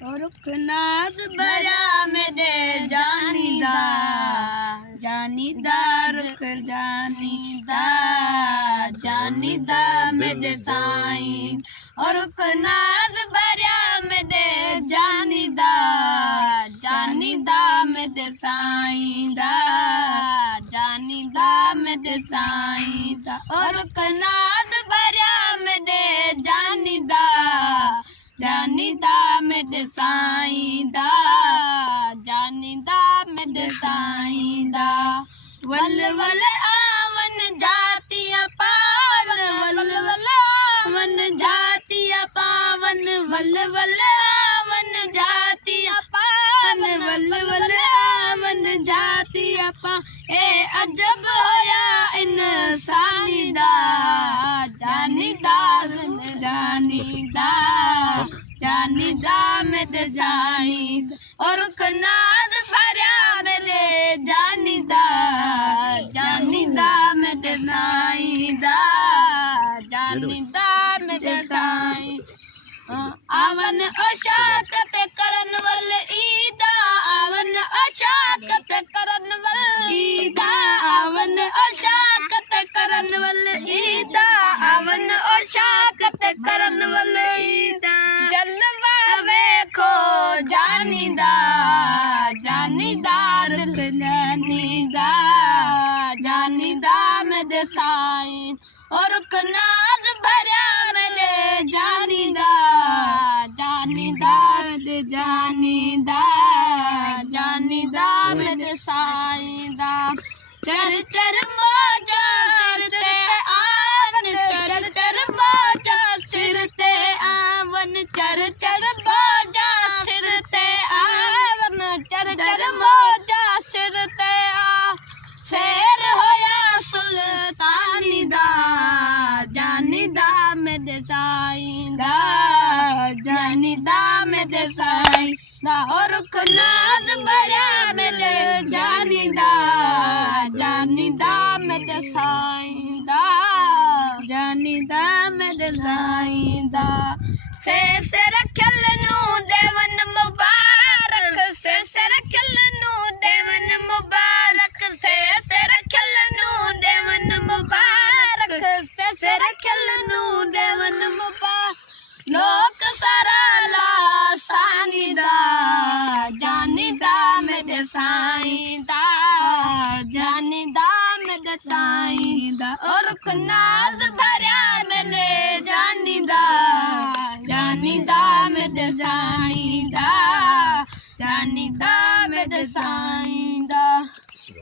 रुखनाज भरा मेरे जानीदा जानीदा रुख जानीदा जानीदा मेरे साईं और रुखनाज भरा मेरे जानीदा जानीदा मेरे साईं दा जानीदा मेरे साईं दा और रुखनाज भरा मेरे जानीदा जानीदा मेरे साईं दा जानीदा मेरे साईं दा वल वल आवन जातिया पावन वल वल आवन जातिया पावन वल वल आवन जातिया पावन वल वल आवन जातिया पा ए अजब होया इंसानी दा जानीदा जानीदा जानीदा मेरे जानीदा और रुखनाज भरा मेरे जानीदा जानीदा मेरे साईंदा जानीदा मेरे साईं आवन अशाकत करन वल ईदा आवन अशाकत करन वल ईदा आवन अशाकत करन वल ईदा आवन अशाकत करन वल ईदा जलवा वेखो जानीदा जानीदा रुख जानीदा जानीदा मेरे साईं और रुखनाज भरा मेरे जानीदा जानीदा जानीदा जानीदा मेरे साईं दा चर चर मौजा सिर ते आवन चर चर मौजा सिर ते आवन चर चर मौजा सिर ते आवन चर चर मौजा सिर ते आ शेर होया सुल्तानी दा जानीदा मेरे साईं दा जानीदा मेरे साईं दा और रुखनाज भरा मेरे जानीदा जानीदा मेरे साईं दा जानीदा मेरे साईं दा से रखल नू देवन मुबारक से रखल नू देवन मुबारक से रखल नू देवन मुबारक से रखल नू देवन मुबारक लोक सारा ला सानीदा जानीदा मेरे साईं दा जानीदा मेरे साईं दा और रुखनाज भरा मेरे जानीदा जानीदा मेरे साईं दा जानीदा मेरे साईं दा।